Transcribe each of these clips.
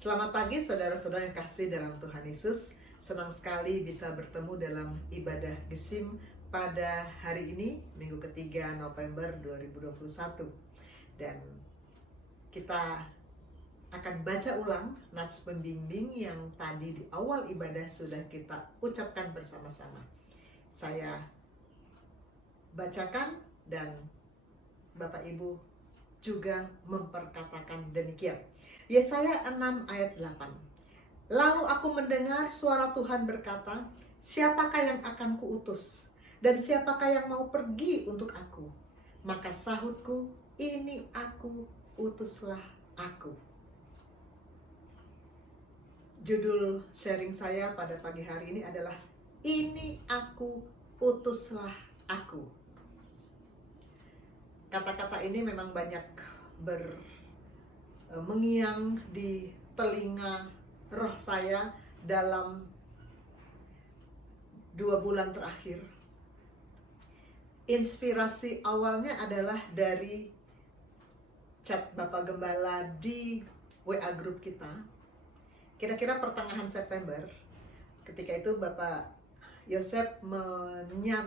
Selamat pagi saudara-saudara yang kasih dalam Tuhan Yesus. Senang sekali bisa bertemu dalam ibadah Gesim pada hari ini, minggu ketiga November 2021. Dan kita akan baca ulang nats pembimbing yang tadi di awal ibadah sudah kita ucapkan bersama-sama. Saya bacakan dan Bapak Ibu juga memperkatakan demikian. Yesaya 6 ayat 8. Lalu aku mendengar suara Tuhan berkata, siapakah yang akan kuutus? Dan siapakah yang mau pergi untuk aku? Maka sahutku, ini aku, utuslah aku. Judul sharing saya pada pagi hari ini adalah, ini aku, utuslah aku. Kata-kata ini memang banyak mengiang di telinga roh saya dalam 2 bulan terakhir. Inspirasi awalnya adalah dari chat Bapak Gembala di WA grup kita. Kira-kira pertengahan September, ketika itu Bapak Yosef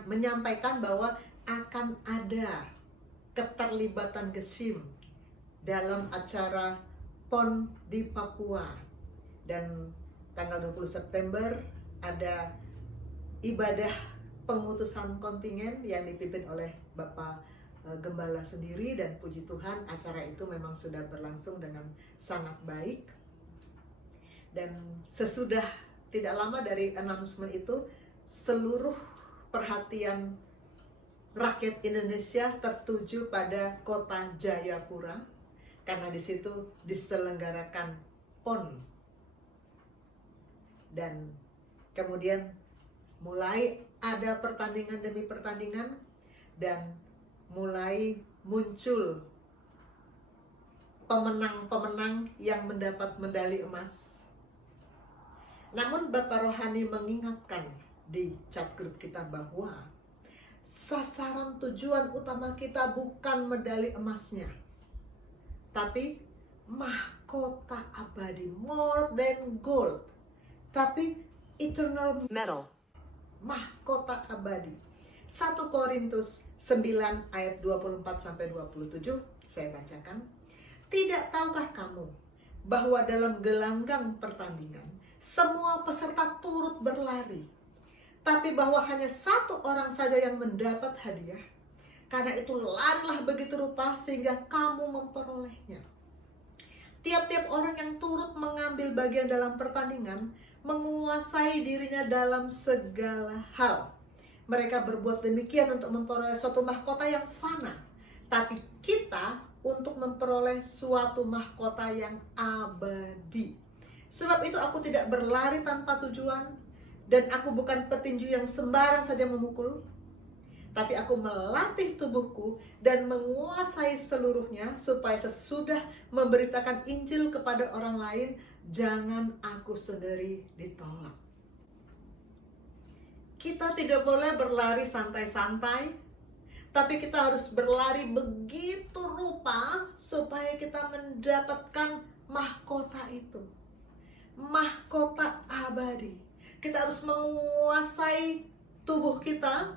menyampaikan bahwa akan ada keterlibatan Gesim dalam acara PON di Papua. Dan tanggal 20 September ada ibadah pengutusan kontingen yang dipimpin oleh Bapak Gembala sendiri, dan puji Tuhan acara itu memang sudah berlangsung dengan sangat baik. Dan sesudah tidak lama dari announcement itu, seluruh perhatian rakyat Indonesia tertuju pada kota Jayapura, karena di situ diselenggarakan PON. Dan kemudian mulai ada pertandingan demi pertandingan, dan mulai muncul pemenang-pemenang yang mendapat medali emas. Namun Bapak Rohani mengingatkan di chat grup kita bahwa sasaran tujuan utama kita bukan medali emasnya, tapi mahkota abadi, more than gold, tapi eternal medal, mahkota abadi. 1 Korintus 9 ayat 24-27 saya bacakan. Tidak tahukah kamu bahwa dalam gelanggang pertandingan semua peserta turut berlari, tapi bahwa hanya satu orang saja yang mendapat hadiah? Karena itu larilah begitu rupa sehingga kamu memperolehnya. Tiap-tiap orang yang turut mengambil bagian dalam pertandingan menguasai dirinya dalam segala hal. Mereka berbuat demikian untuk memperoleh suatu mahkota yang fana, tapi kita untuk memperoleh suatu mahkota yang abadi. Sebab itu aku tidak berlari tanpa tujuan, dan aku bukan petinju yang sembarang saja memukul, tapi aku melatih tubuhku dan menguasai seluruhnya, supaya sesudah memberitakan Injil kepada orang lain, jangan aku sendiri ditolak. Kita tidak boleh berlari santai-santai, tapi kita harus berlari begitu rupa supaya kita mendapatkan mahkota itu, mahkota abadi. Kita harus menguasai tubuh kita,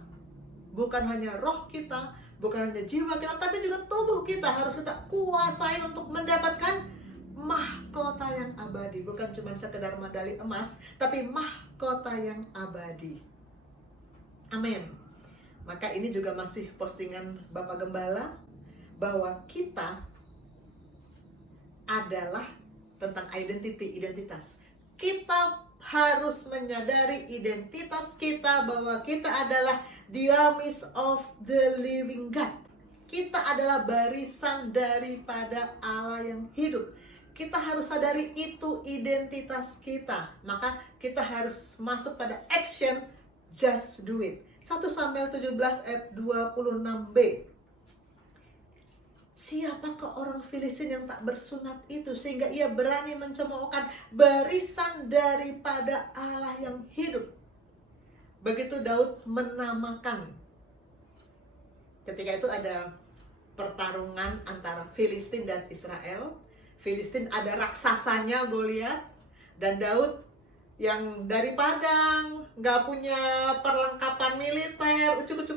bukan hanya roh kita, bukan hanya jiwa kita, tapi juga tubuh kita harus kita kuasai untuk mendapatkan mahkota yang abadi. Bukan cuma sekedar medali emas, tapi mahkota yang abadi. Amin. Maka ini juga masih postingan Bapak Gembala, bahwa kita adalah tentang identitas. Kita harus menyadari identitas kita, bahwa kita adalah the armies of the living God. Kita adalah barisan daripada Allah yang hidup. Kita harus sadari itu identitas kita. Maka kita harus masuk pada action, just do it. 1 Samuel 17 ayat 26b. Siapakah orang Filistin yang tak bersunat itu, sehingga ia berani mencemoohkan barisan daripada Allah yang hidup? Begitu Daud menamakan. Ketika itu ada pertarungan antara Filistin dan Israel. Filistin ada raksasanya Goliat, dan Daud yang dari padang, nggak punya perlengkapan militer, ucuk,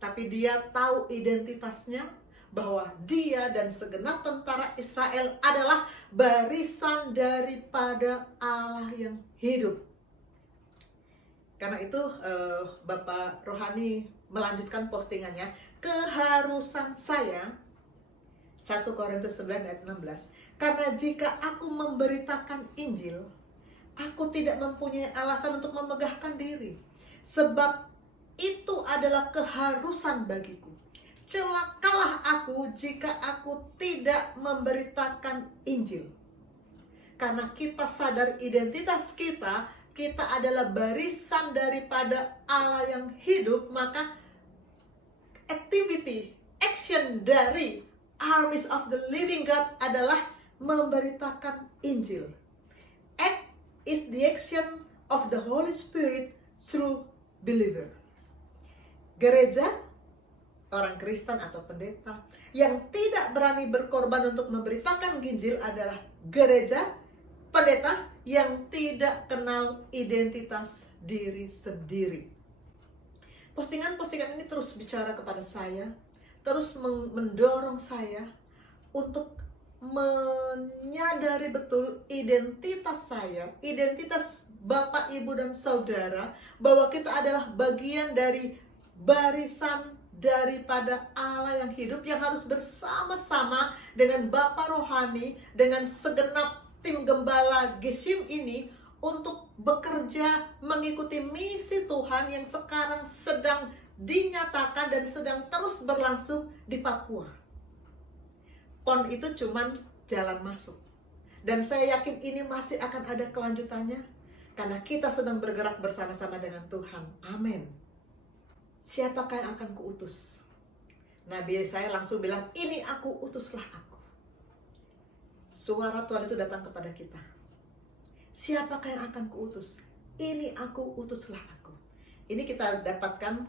tapi dia tahu identitasnya, bahwa dia dan segenap tentara Israel adalah barisan daripada Allah yang hidup. Karena itu Bapak Rohani melanjutkan postingannya, keharusan saya, 1 Korintus 9 ayat 16, karena jika aku memberitakan Injil, aku tidak mempunyai alasan untuk memegahkan diri, sebab itu adalah keharusan bagiku. Celakalah aku jika aku tidak memberitakan Injil. Karena kita sadar identitas kita, kita adalah barisan daripada Allah yang hidup, maka activity, action dari armies of the living God adalah memberitakan Injil. Act is the action of the Holy Spirit through believer. Gereja, orang Kristen atau pendeta yang tidak berani berkorban untuk memberitakan Injil adalah gereja, pendeta yang tidak kenal identitas diri sendiri. Postingan-postingan ini terus bicara kepada saya, terus mendorong saya untuk menyadari betul identitas saya, identitas Bapak, Ibu, dan Saudara, bahwa kita adalah bagian dari barisan daripada Allah yang hidup, yang harus bersama-sama dengan Bapak Rohani, dengan segenap tim gembala Gesim ini untuk bekerja mengikuti misi Tuhan yang sekarang sedang dinyatakan dan sedang terus berlangsung di Papua. PON itu cuman jalan masuk. Dan saya yakin ini masih akan ada kelanjutannya, karena kita sedang bergerak bersama-sama dengan Tuhan. Amin. Siapakah yang akan kuutus? Nabi Yesaya langsung bilang, ini aku, utuslah aku. Suara Tuhan itu datang kepada kita. Siapakah yang akan kuutus? Ini aku, utuslah aku. Ini kita dapatkan,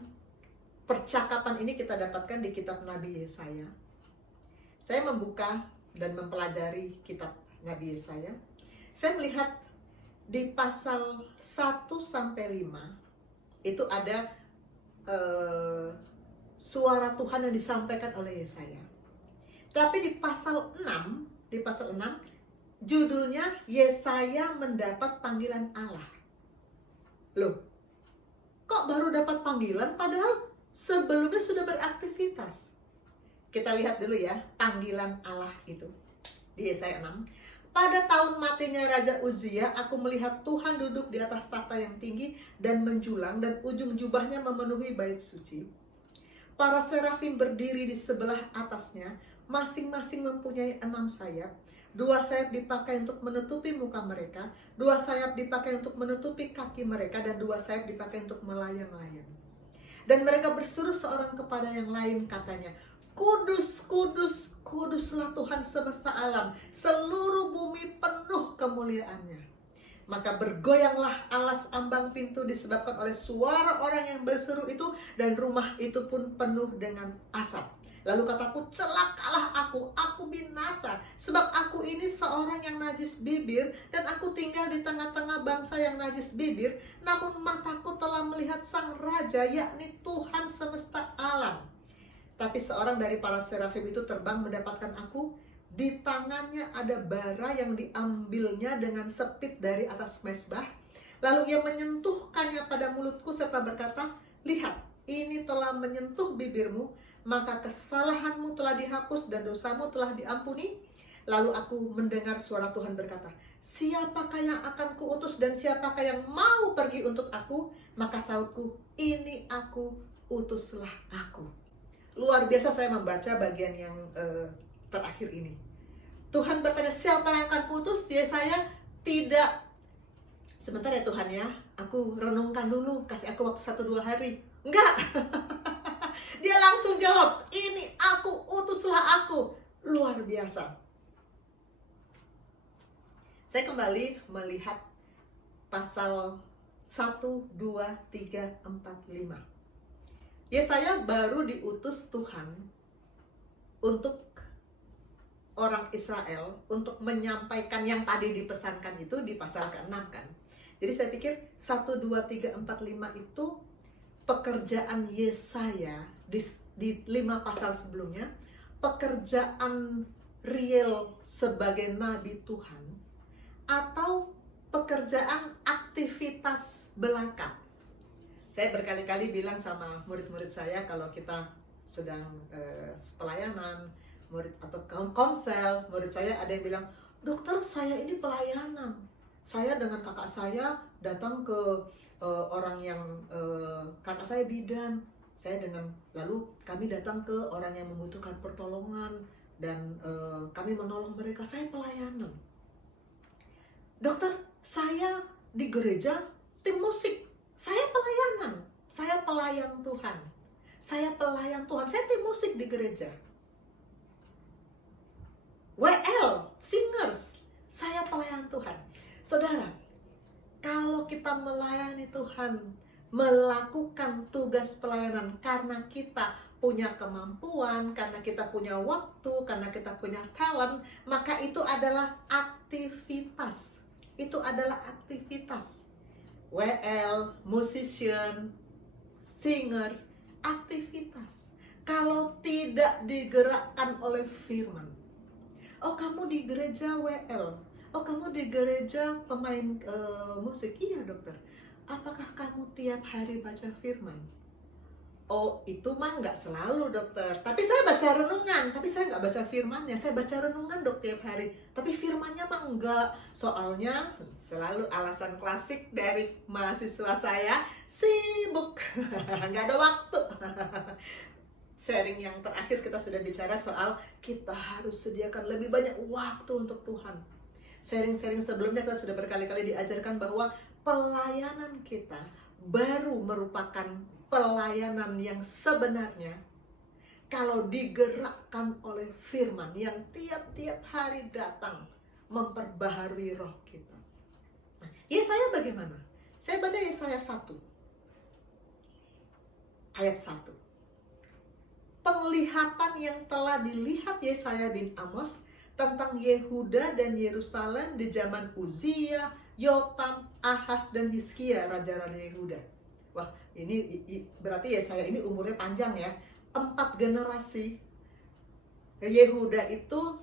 percakapan ini kita dapatkan di kitab Nabi Yesaya. Saya membuka dan mempelajari kitab Nabi Yesaya. Saya melihat di pasal 1-5 itu ada suara Tuhan yang disampaikan oleh Yesaya. Tapi di pasal 6 judulnya Yesaya mendapat panggilan Allah. Loh, kok baru dapat panggilan padahal sebelumnya sudah beraktivitas? Kita lihat dulu ya, panggilan Allah itu di Yesaya 6. Pada tahun matinya Raja Uzia, aku melihat Tuhan duduk di atas tahta yang tinggi dan menjulang, dan ujung jubahnya memenuhi bait suci. Para serafim berdiri di sebelah atasnya, masing-masing mempunyai 6 sayap. 2 sayap dipakai untuk menutupi muka mereka, 2 sayap dipakai untuk menutupi kaki mereka, dan 2 sayap dipakai untuk melayang-layang. Dan mereka berseru seorang kepada yang lain, katanya, Kudus, kudus, kuduslah Tuhan semesta alam, seluruh bumi penuh kemuliaannya. Maka bergoyanglah alas ambang pintu disebabkan oleh suara orang yang berseru itu, dan rumah itu pun penuh dengan asap. Lalu kataku, celakalah aku binasa, sebab aku ini seorang yang najis bibir, dan aku tinggal di tengah-tengah bangsa yang najis bibir, namun mataku telah melihat sang raja, yakni Tuhan semesta alam. Tapi seorang dari para serafim itu terbang mendapatkan aku. Di tangannya ada bara yang diambilnya dengan sepit dari atas mezbah. Lalu ia menyentuhkannya pada mulutku serta berkata, lihat, ini telah menyentuh bibirmu, maka kesalahanmu telah dihapus dan dosamu telah diampuni. Lalu aku mendengar suara Tuhan berkata, siapakah yang akan kuutus dan siapakah yang mau pergi untuk aku? Maka sautku, ini aku, utuslah aku. Luar biasa saya membaca bagian yang terakhir ini. Tuhan bertanya, siapa yang akan kuutus? Yesaya tidak. Sebentar ya Tuhan ya, aku renungkan dulu, kasih aku waktu 1-2 hari. Enggak. Dia langsung jawab, ini aku, utuslah aku. Luar biasa. Saya kembali melihat pasal 1, 2, 3, 4, 5. Yesaya baru diutus Tuhan untuk orang Israel untuk menyampaikan yang tadi dipesankan itu di pasal ke-6 kan. Jadi saya pikir 1, 2, 3, 4, 5 itu pekerjaan Yesaya di 5 pasal sebelumnya, pekerjaan real sebagai nabi Tuhan, atau pekerjaan aktivitas belaka. Saya berkali-kali bilang sama murid-murid saya kalau kita sedang pelayanan, murid atau komsel, murid saya ada yang bilang, dokter saya ini pelayanan, saya dengan kakak saya datang ke orang yang kakak saya bidan, saya dengan lalu kami datang ke orang yang membutuhkan pertolongan dan kami menolong mereka, saya pelayanan. Dokter, saya di gereja tim musik, saya pelayanan, saya pelayan Tuhan, saya pelayan Tuhan, saya tim musik di gereja. WL, singers, saya pelayan Tuhan. Saudara, kalau kita melayani Tuhan, melakukan tugas pelayanan karena kita punya kemampuan, karena kita punya waktu, karena kita punya talent, maka itu adalah aktivitas. Itu adalah aktivitas. WL, musician, singers, aktivitas. Kalau tidak digerakkan oleh firman. Oh, kamu di gereja WL. Oh, kamu di gereja pemain musik. Iya, dokter. Apakah kamu tiap hari baca firman? Oh, itu mah nggak selalu, dokter. Tapi saya baca renungan. Tapi saya nggak baca firmannya. Saya baca renungan, dok, tiap hari. Tapi firmannya mah nggak. Soalnya selalu alasan klasik dari mahasiswa saya, sibuk. Nggak ada waktu. Sharing yang terakhir kita sudah bicara soal kita harus sediakan lebih banyak waktu untuk Tuhan. Sharing-sharing sebelumnya kita sudah berkali-kali diajarkan bahwa pelayanan kita baru merupakan pelayanan yang sebenarnya kalau digerakkan oleh firman yang tiap-tiap hari datang memperbaharui roh kita. Nah, Yesaya bagaimana? Saya baca Yesaya 1 ayat 1. Penglihatan yang telah dilihat Yesaya bin Amos tentang Yehuda dan Yerusalem di zaman Uzia, Yotam, Ahaz, dan Hizkia, raja-raja Yehuda. Wah, ini berarti Yesaya ini umurnya panjang ya. 4 generasi. Yehuda itu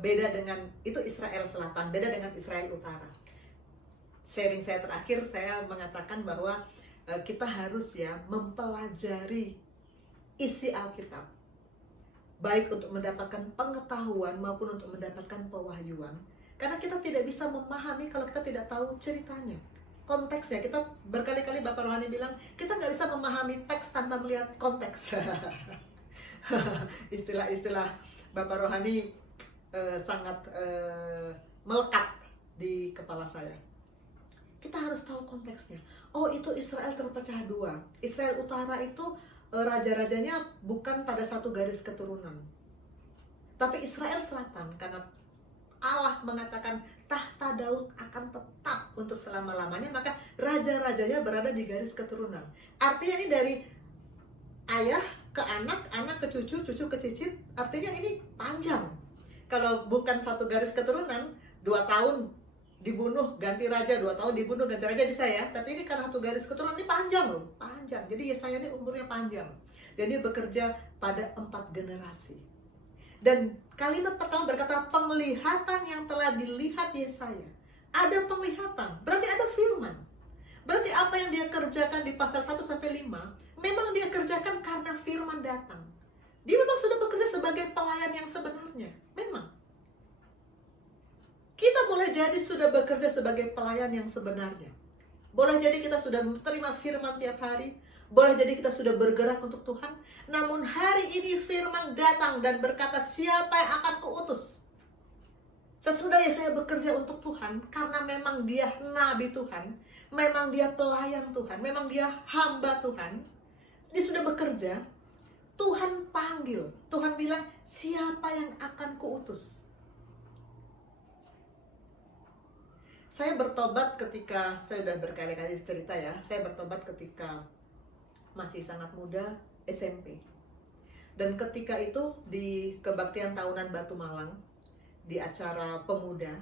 beda dengan, itu Israel Selatan, beda dengan Israel Utara. Sharing saya terakhir, saya mengatakan bahwa kita harus ya mempelajari isi Alkitab, baik untuk mendapatkan pengetahuan maupun untuk mendapatkan pewahyuan. Karena kita tidak bisa memahami kalau kita tidak tahu ceritanya, konteksnya. Kita berkali-kali Bapak Rohani bilang, kita nggak bisa memahami teks tanpa melihat konteks. Istilah-istilah Bapak Rohani sangat melekat di kepala saya. Kita harus tahu konteksnya. Oh, itu Israel terpecah dua. Israel Utara itu raja-rajanya bukan pada satu garis keturunan, tapi Israel Selatan, karena Allah mengatakan tahta Daud akan tetap untuk selama-lamanya, maka raja-rajanya berada di garis keturunan. Artinya ini dari ayah ke anak, anak ke cucu, cucu ke cicit. Artinya ini panjang. Kalau bukan satu garis keturunan, 2 tahun dibunuh ganti raja, 2 tahun dibunuh ganti raja bisa ya. Tapi ini karena satu garis keturunan, ini panjang loh, panjang. Jadi Yesaya ini umurnya panjang dan dia bekerja pada 4 generasi. Dan kalimat pertama berkata penglihatan yang telah dilihat Yesaya. Ada penglihatan, berarti ada firman. Berarti apa yang dia kerjakan di pasal 1 sampai 5 memang dia kerjakan karena firman datang. Dia memang sudah bekerja sebagai pelayan yang sebenarnya. Memang kita boleh jadi sudah bekerja sebagai pelayan yang sebenarnya. Boleh jadi kita sudah menerima firman tiap hari. Boleh jadi kita sudah bergerak untuk Tuhan. Namun hari ini firman datang dan berkata, siapa yang akan kuutus? Sesudah saya bekerja untuk Tuhan, karena memang dia nabi Tuhan, memang dia pelayan Tuhan, memang dia hamba Tuhan. Dia sudah bekerja, Tuhan panggil. Tuhan bilang, siapa yang akan kuutus? Saya bertobat ketika, saya sudah berkali-kali cerita ya, saya bertobat ketika masih sangat muda, SMP. Dan ketika itu di kebaktian tahunan Batu Malang, di acara pemuda,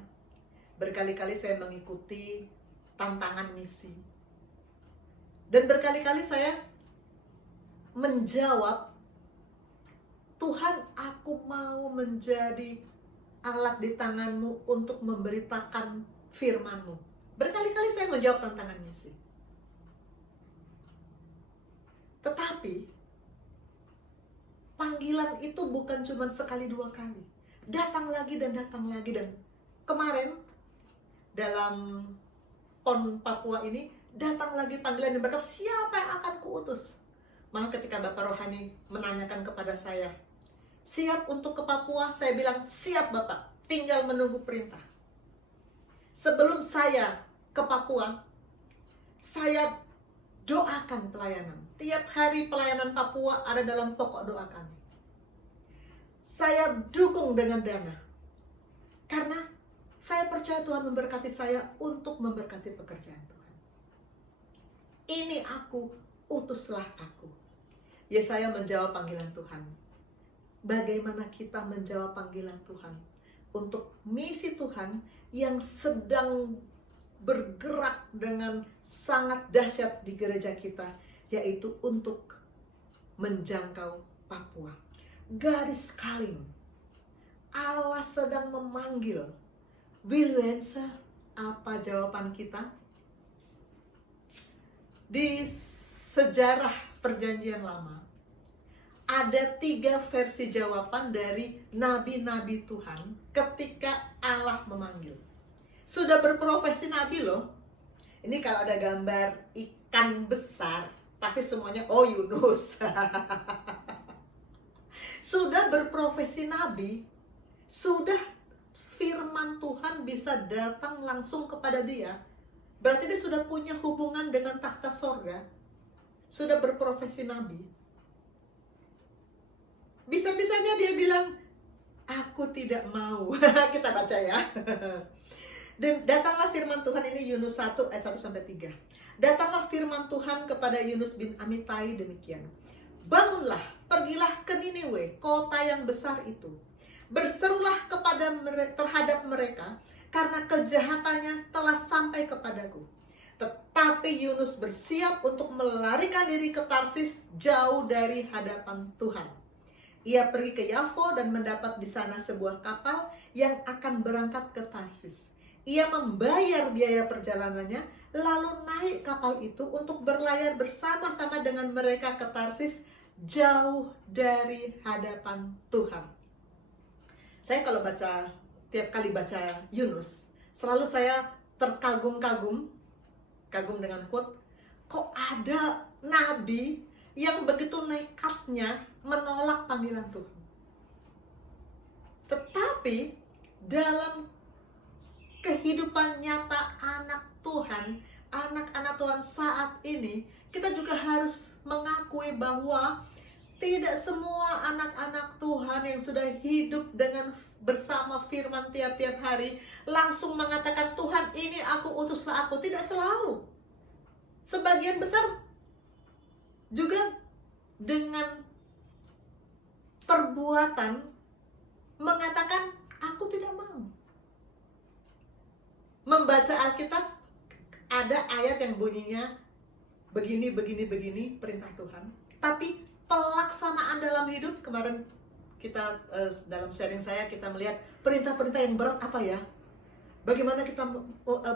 berkali-kali saya mengikuti tantangan misi. Dan berkali-kali saya menjawab, Tuhan, aku mau menjadi alat di tangan-Mu untuk memberitakan firman-Mu. Berkali-kali saya menjawab tantangan misi. Tetapi panggilan itu bukan cuma sekali dua kali. Datang lagi dan datang lagi. Dan kemarin dalam PON Papua ini datang lagi panggilan yang berkata, siapa yang akan kuutus? Maka ketika Bapak Rohani menanyakan kepada saya, siap untuk ke Papua? Saya bilang, siap Bapak, tinggal menunggu perintah. Sebelum saya ke Papua, saya doakan pelayanan. Tiap hari pelayanan Papua ada dalam pokok doa kami. Saya dukung dengan dana. Karena saya percaya Tuhan memberkati saya untuk memberkati pekerjaan Tuhan. Ini aku, utuslah aku. Yesaya menjawab panggilan Tuhan. Bagaimana kita menjawab panggilan Tuhan untuk misi Tuhan yang sedang bergerak dengan sangat dahsyat di gereja kita, yaitu untuk menjangkau Papua. Garis kaling, Allah sedang memanggil. Wilwensa, apa jawaban kita? Di sejarah Perjanjian Lama, ada 3 versi jawaban dari nabi-nabi Tuhan ketika Allah memanggil. Sudah berprofesi nabi loh. Ini kalau ada gambar ikan besar, pasti semuanya, oh Yunus. Sudah berprofesi nabi, sudah firman Tuhan bisa datang langsung kepada dia. Berarti dia sudah punya hubungan dengan takhta sorga. Sudah berprofesi nabi. Bisa-bisanya dia bilang, aku tidak mau. Kita baca ya. Dan datanglah firman Tuhan, ini Yunus 1 ayat 1-3. Datanglah firman Tuhan kepada Yunus bin Amitai demikian. Bangunlah, pergilah ke Niniwe, kota yang besar itu. Berserulah terhadap mereka, karena kejahatannya telah sampai kepadaku. Tetapi Yunus bersiap untuk melarikan diri ke Tarsis, jauh dari hadapan Tuhan. Ia pergi ke Yafo dan mendapat di sana sebuah kapal yang akan berangkat ke Tarsis. Ia membayar biaya perjalanannya, lalu naik kapal itu untuk berlayar bersama-sama dengan mereka ke Tarsis, jauh dari hadapan Tuhan. Saya kalau tiap kali baca Yunus, selalu saya terkagum-kagum dengan quote, kok ada nabi yang begitu nekatnya menolak panggilan Tuhan. Tetapi dalam kehidupan nyata anak Tuhan, anak-anak Tuhan saat ini, kita juga harus mengakui bahwa tidak semua anak-anak Tuhan yang sudah hidup dengan bersama firman tiap-tiap hari langsung mengatakan, Tuhan ini aku, utuslah aku. Tidak selalu. Sebagian besar juga dengan perbuatan mengatakan, aku tidak mau. Membaca Alkitab, ada ayat yang bunyinya begini, perintah Tuhan. Tapi pelaksanaan dalam hidup, kemarin kita dalam sharing saya, kita melihat perintah-perintah yang berat apa ya? Bagaimana kita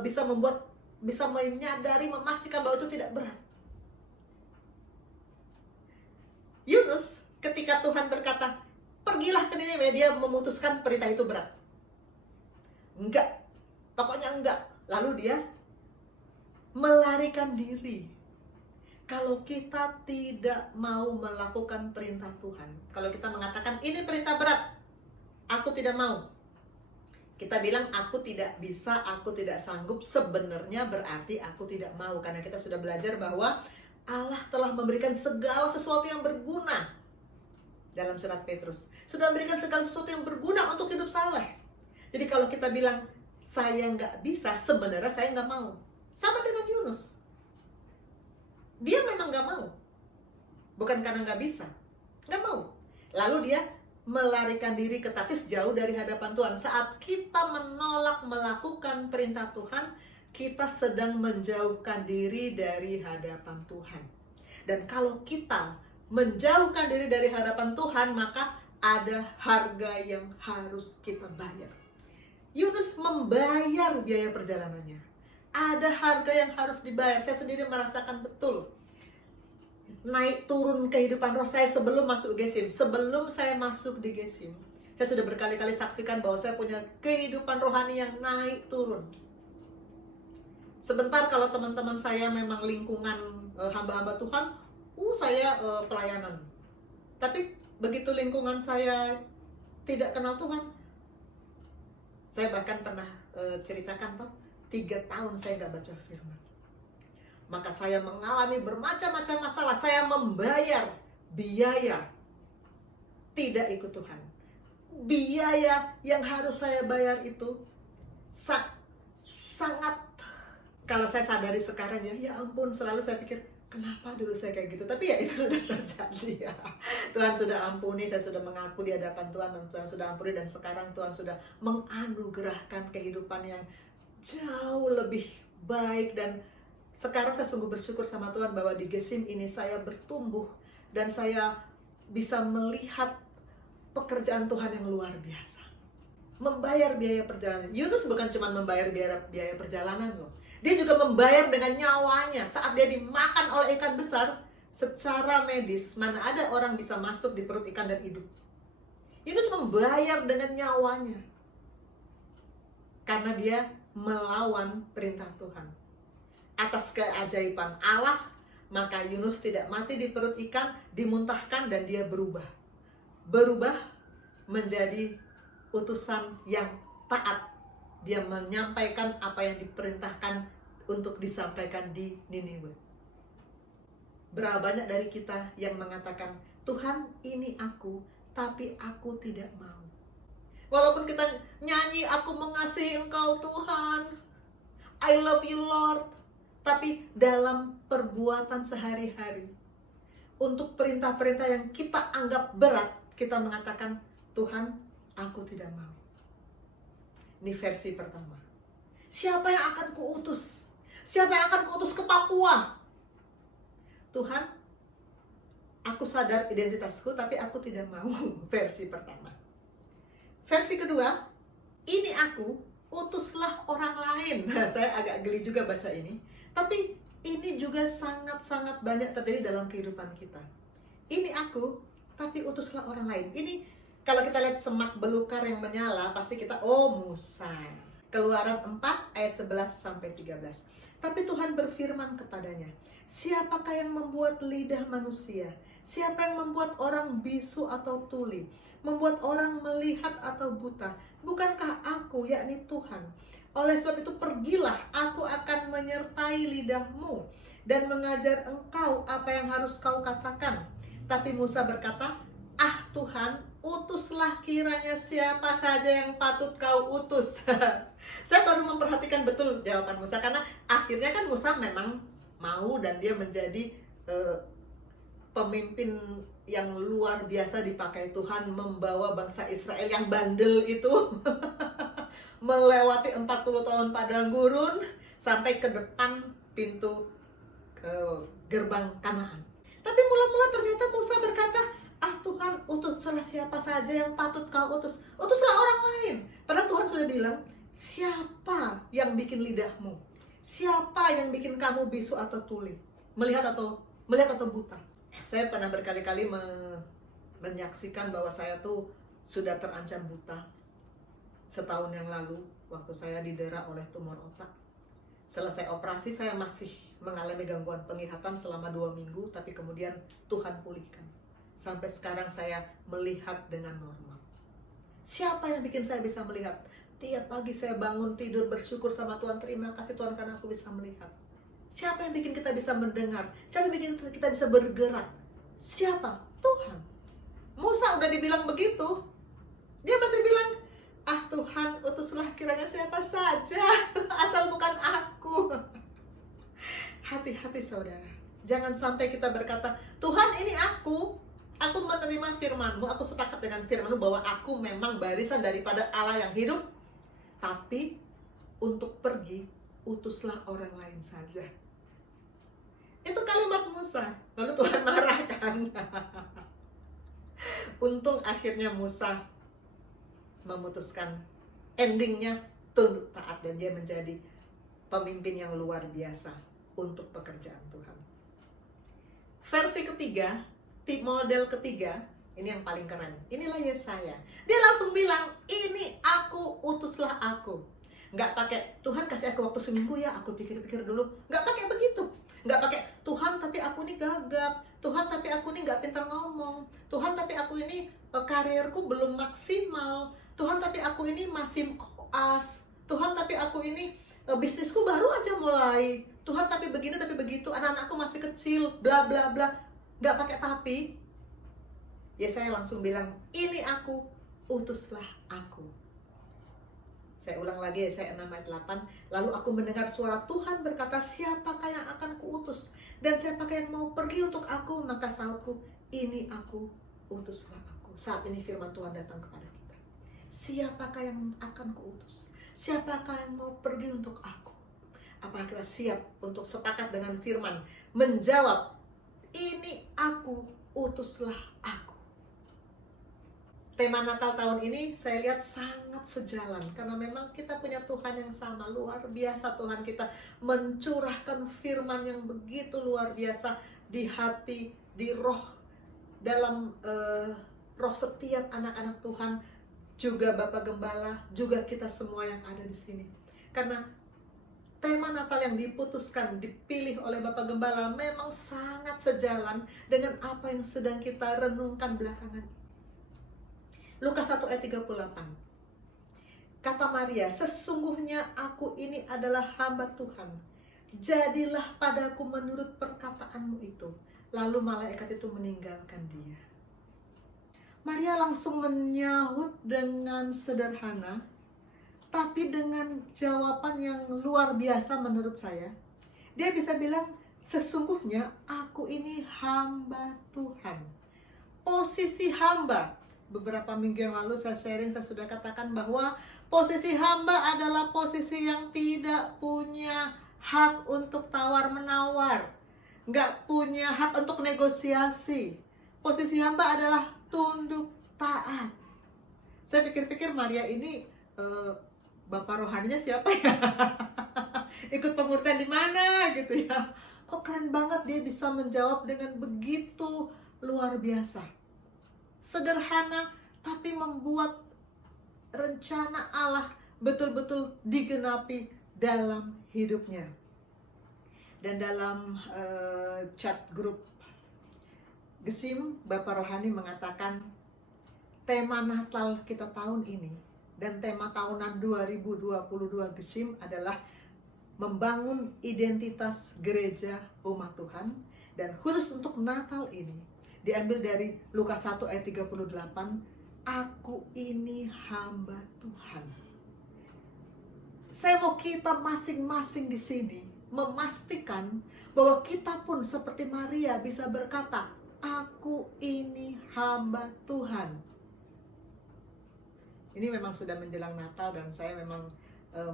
bisa menyadari, memastikan bahwa itu tidak berat. Yunus, ketika Tuhan berkata, pergilah ke Niniwe, dia memutuskan perintah itu berat. Enggak, pokoknya enggak. Lalu dia melarikan diri. Kalau kita tidak mau melakukan perintah Tuhan, kalau kita mengatakan ini perintah berat, aku tidak mau. Kita bilang aku tidak bisa, aku tidak sanggup, sebenarnya berarti aku tidak mau. Karena kita sudah belajar bahwa Allah telah memberikan segala sesuatu yang berguna. Dalam surat Petrus, sudah memberikan segala sesuatu yang berguna untuk hidup saleh. Jadi kalau kita bilang saya nggak bisa, sebenarnya saya nggak mau. Sama dengan Yunus. Dia memang nggak mau. Bukan karena nggak bisa. Nggak mau. Lalu dia melarikan diri ke Tarsis jauh dari hadapan Tuhan. Saat kita menolak melakukan perintah Tuhan, kita sedang menjauhkan diri dari hadapan Tuhan. Dan kalau kita menjauhkan diri dari hadapan Tuhan, maka ada harga yang harus kita bayar. Yunus membayar biaya perjalanannya. Ada harga yang harus dibayar. Saya sendiri merasakan betul naik turun kehidupan roh saya sebelum masuk Gesim. Sebelum saya masuk di Gesim, saya sudah berkali-kali saksikan bahwa saya punya kehidupan rohani yang naik turun. Sebentar kalau teman-teman saya memang lingkungan hamba-hamba Tuhan, saya pelayanan. Tapi begitu lingkungan saya tidak kenal Tuhan, saya bahkan pernah ceritakan 3 tahun saya nggak baca firman. Maka saya mengalami bermacam-macam masalah. Saya membayar biaya tidak ikut Tuhan. Biaya yang harus saya bayar itu sangat, kalau saya sadari sekarang ya ampun, selalu saya pikir kenapa dulu saya kayak gitu. Tapi ya itu sudah terjadi ya. Tuhan sudah ampuni, saya sudah mengaku di hadapan Tuhan, dan Tuhan sudah ampuni, dan sekarang Tuhan sudah menganugerahkan kehidupan yang jauh lebih baik. Dan sekarang saya sungguh bersyukur sama Tuhan bahwa di Gesim ini saya bertumbuh dan saya bisa melihat pekerjaan Tuhan yang luar biasa. Membayar biaya perjalanan. Yunus bukan cuma membayar biaya perjalanan loh. Dia juga membayar dengan nyawanya. Saat dia dimakan oleh ikan besar, secara medis, mana ada orang bisa masuk di perut ikan dan hidup. Yunus membayar dengan nyawanya. Karena dia melawan perintah Tuhan. Atas keajaiban Allah, maka Yunus tidak mati di perut ikan, dimuntahkan, dan dia berubah. Berubah menjadi utusan yang taat. Dia menyampaikan apa yang diperintahkan untuk disampaikan di Niniwe. Berapa banyak dari kita yang mengatakan, Tuhan ini aku, tapi aku tidak mau. Walaupun kita nyanyi, aku mengasihi Engkau Tuhan, I love you Lord. Tapi dalam perbuatan sehari-hari, untuk perintah-perintah yang kita anggap berat, kita mengatakan, Tuhan, aku tidak mau. Ini versi pertama. Siapa yang akan kuutus? Siapa yang akan kuutus ke Papua? Tuhan, aku sadar identitasku, tapi aku tidak mau. Versi pertama. Versi kedua, ini aku, utuslah orang lain. Nah, saya agak geli juga baca ini. Tapi ini juga sangat-sangat banyak terjadi dalam kehidupan kita. Ini aku, tapi utuslah orang lain. Ini kalau kita lihat semak belukar yang menyala, pasti kita, oh Musa. Keluaran 4 ayat 11-13. Tapi Tuhan berfirman kepadanya, siapakah yang membuat lidah manusia? Siapa yang membuat orang bisu atau tuli? Membuat orang melihat atau buta? Bukankah aku, yakni Tuhan? Oleh sebab itu pergilah, aku akan menyertai lidahmu dan mengajar engkau apa yang harus kau katakan. Tapi Musa berkata, ah Tuhan, utuslah kiranya siapa saja yang patut kau utus. Saya baru memperhatikan betul jawaban Musa, karena akhirnya kan Musa memang mau dan dia menjadi pemimpin yang luar biasa dipakai Tuhan, membawa bangsa Israel yang bandel itu melewati 40 tahun padang gurun sampai ke depan pintu gerbang Kanaan. Tapi mula-mula ternyata Musa berkata, ah Tuhan, utuslah siapa saja yang patut kau utus. Utuslah orang lain. Padahal Tuhan sudah bilang, siapa yang bikin lidahmu? Siapa yang bikin kamu bisu atau tuli? Melihat atau buta? Saya pernah berkali-kali menyaksikan bahwa saya tuh sudah terancam buta. Setahun yang lalu, waktu saya didera oleh tumor otak. Selesai operasi, saya masih mengalami gangguan penglihatan selama 2 minggu, tapi kemudian Tuhan pulihkan. Sampai sekarang saya melihat dengan normal. Siapa yang bikin saya bisa melihat? Tiap pagi saya bangun tidur bersyukur sama Tuhan, terima kasih Tuhan karena aku bisa melihat. Siapa yang bikin kita bisa mendengar? Siapa yang bikin kita bisa bergerak? Siapa? Tuhan. Musa udah dibilang begitu, dia masih bilang, ah Tuhan, utuslah kiranya siapa saja, asal bukan aku. Hati-hati saudara, jangan sampai kita berkata, Tuhan ini aku, Aku menerima firman-Mu, aku sepakat dengan firman-Mu bahwa aku memang barisan daripada Allah yang hidup. Tapi untuk pergi, utuslah orang lain saja. Itu kalimat Musa. Lalu Tuhan marah kan? Untung akhirnya Musa memutuskan, endingnya tunduk taat, dan dia menjadi pemimpin yang luar biasa untuk pekerjaan Tuhan. Versi ketiga, tip model ketiga, ini yang paling keren. Inilah Yesaya. Dia langsung bilang, ini aku, utuslah aku. Nggak pakai, Tuhan kasih aku waktu seminggu ya, aku pikir-pikir dulu. Nggak pakai begitu. Nggak pakai, Tuhan tapi aku ini gagap, Tuhan tapi aku ini nggak pintar ngomong, Tuhan tapi aku ini karirku belum maksimal, Tuhan tapi aku ini masih koas, Tuhan tapi aku ini bisnisku baru aja mulai, Tuhan tapi begini tapi begitu, anak-anakku masih kecil, bla bla bla. Nggak pakai tapi. Yesaya langsung bilang, ini aku, utuslah aku. Saya ulang lagi, Yesaya 6 ayat 8. Lalu aku mendengar suara Tuhan berkata, siapakah yang akan kuutus? Dan siapakah yang mau pergi untuk aku? Maka sautku, ini aku, utuslah aku. Saat ini firman Tuhan datang kepada kita. Siapakah yang akan kuutus? Siapakah yang mau pergi untuk aku? Apakah kita siap untuk sepakat dengan firman? Menjawab, ini aku, utuslah aku. Tema Natal tahun ini saya lihat sangat sejalan, karena memang kita punya Tuhan yang sama. Luar biasa Tuhan kita mencurahkan firman yang begitu luar biasa di hati, di roh, dalam roh setiap anak-anak Tuhan, juga Bapak Gembala, juga kita semua yang ada di sini. Karena tema Natal yang diputuskan, dipilih oleh Bapak Gembala memang sangat sejalan dengan apa yang sedang kita renungkan belakangan. Lukas 1 ayat 38. Kata Maria, sesungguhnya aku ini adalah hamba Tuhan. Jadilah padaku menurut perkataanmu itu. Lalu malaikat itu meninggalkan dia. Maria langsung menyahut dengan sederhana, tapi dengan jawaban yang luar biasa menurut saya. Dia bisa bilang, sesungguhnya aku ini hamba Tuhan. Posisi hamba. Beberapa minggu yang lalu saya sharing, saya sudah katakan bahwa posisi hamba adalah posisi yang tidak punya hak untuk tawar-menawar, nggak punya hak untuk negosiasi. Posisi hamba adalah tunduk taat. Saya pikir-pikir Maria ini bapak rohaninya siapa ya? Ikut pemuritan di mana gitu ya? Kok keren banget dia bisa menjawab dengan begitu luar biasa. Sederhana, tapi membuat rencana Allah betul-betul digenapi dalam hidupnya. Dan dalam chat grup Gesim, Bapak Rohani mengatakan tema Natal kita tahun ini dan tema tahunan 2022 Gesim adalah membangun identitas gereja umat Tuhan. Dan khusus untuk Natal ini diambil dari Lukas 1 ayat 38, aku ini hamba Tuhan. Saya mau kita masing-masing di sini memastikan bahwa kita pun seperti Maria bisa berkata, aku ini hamba Tuhan. Ini memang sudah menjelang Natal dan saya memang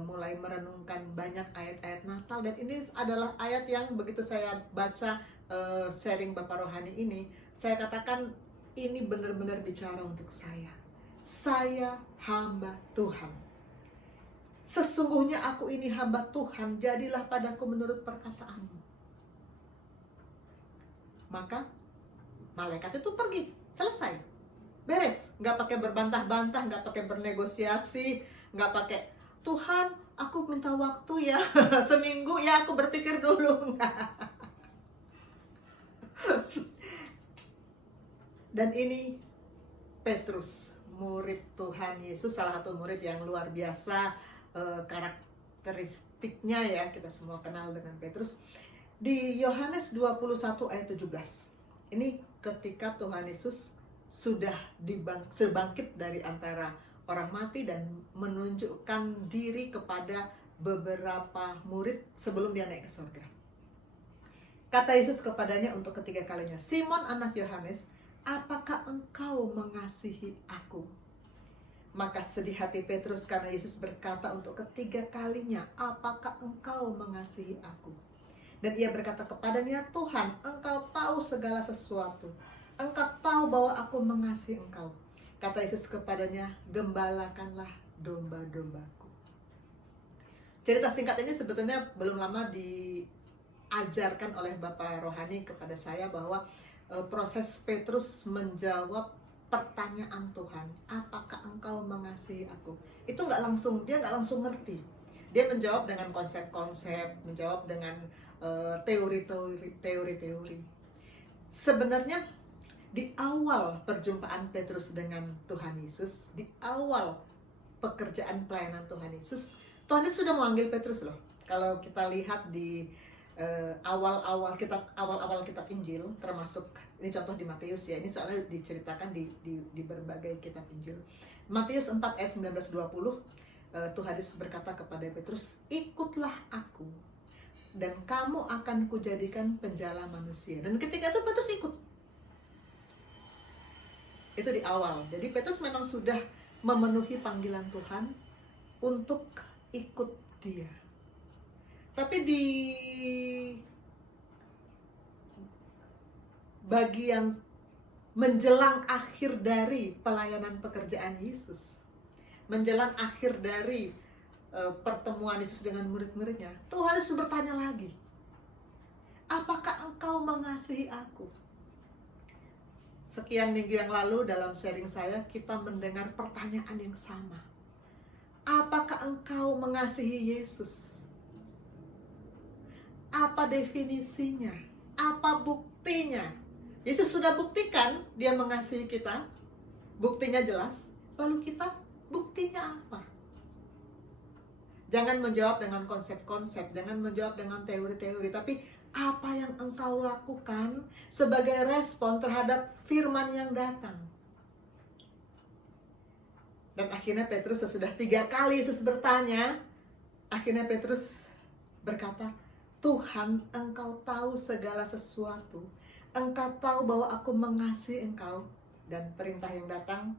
mulai merenungkan banyak ayat-ayat Natal, dan ini adalah ayat yang begitu saya baca sharing Bapak Rohani ini, saya katakan ini benar-benar bicara untuk saya. Saya hamba Tuhan. Sesungguhnya aku ini hamba Tuhan, jadilah padaku menurut perkataanmu. Maka malaikat itu pergi, selesai, beres. Nggak pakai berbantah-bantah, nggak pakai bernegosiasi, nggak pakai, Tuhan aku minta waktu ya, seminggu ya aku berpikir dulu. Dan ini Petrus, murid Tuhan Yesus, salah satu murid yang luar biasa karakteristiknya ya, kita semua kenal dengan Petrus. Di Yohanes 21 ayat 17, ini ketika Tuhan Yesus sudah bangkit dari antara orang mati dan menunjukkan diri kepada beberapa murid sebelum dia naik ke surga. Kata Yesus kepadanya untuk ketiga kalinya, Simon anak Yohanes, apakah engkau mengasihi aku? Maka sedih hati Petrus karena Yesus berkata untuk ketiga kalinya, apakah engkau mengasihi aku? Dan ia berkata kepadanya, Tuhan, engkau tahu segala sesuatu. Engkau tahu bahwa aku mengasihi engkau. Kata Yesus kepadanya, gembalakanlah domba-dombaku. Cerita singkat ini sebetulnya belum lama diajarkan oleh Bapak Rohani kepada saya bahwa proses Petrus menjawab pertanyaan Tuhan, apakah engkau mengasihi aku? Itu dia nggak langsung ngerti. Dia menjawab dengan konsep-konsep, menjawab dengan teori-teori. Sebenarnya di awal perjumpaan Petrus dengan Tuhan Yesus, di awal pekerjaan pelayanan Tuhan Yesus sudah memanggil Petrus loh. Kalau kita lihat di awal-awal kitab Injil, termasuk ini contoh di Matius ya, ini soalnya diceritakan di berbagai kitab Injil. Matius 4 ayat 19-20, Tuhan Yesus berkata kepada Petrus, ikutlah aku dan kamu akan kujadikan penjala manusia. Dan ketika itu Petrus ikut. Itu di awal. Jadi Petrus memang sudah memenuhi panggilan Tuhan untuk ikut dia. Tapi di bagian menjelang akhir dari pelayanan pekerjaan Yesus, menjelang akhir dari pertemuan Yesus dengan murid-muridnya, Tuhan Yesus bertanya lagi, apakah engkau mengasihi aku? Sekian minggu yang lalu dalam sharing saya, kita mendengar pertanyaan yang sama. Apakah engkau mengasihi Yesus? Apa definisinya? Apa buktinya? Yesus sudah buktikan dia mengasihi kita. Buktinya jelas. Lalu kita, buktinya apa? Jangan menjawab dengan konsep-konsep, jangan menjawab dengan teori-teori, tapi apa yang engkau lakukan sebagai respon terhadap firman yang datang. Dan akhirnya Petrus sesudah 3 kali Yesus bertanya, akhirnya Petrus berkata, Tuhan, engkau tahu segala sesuatu. Engkau tahu bahwa aku mengasihi engkau. Dan perintah yang datang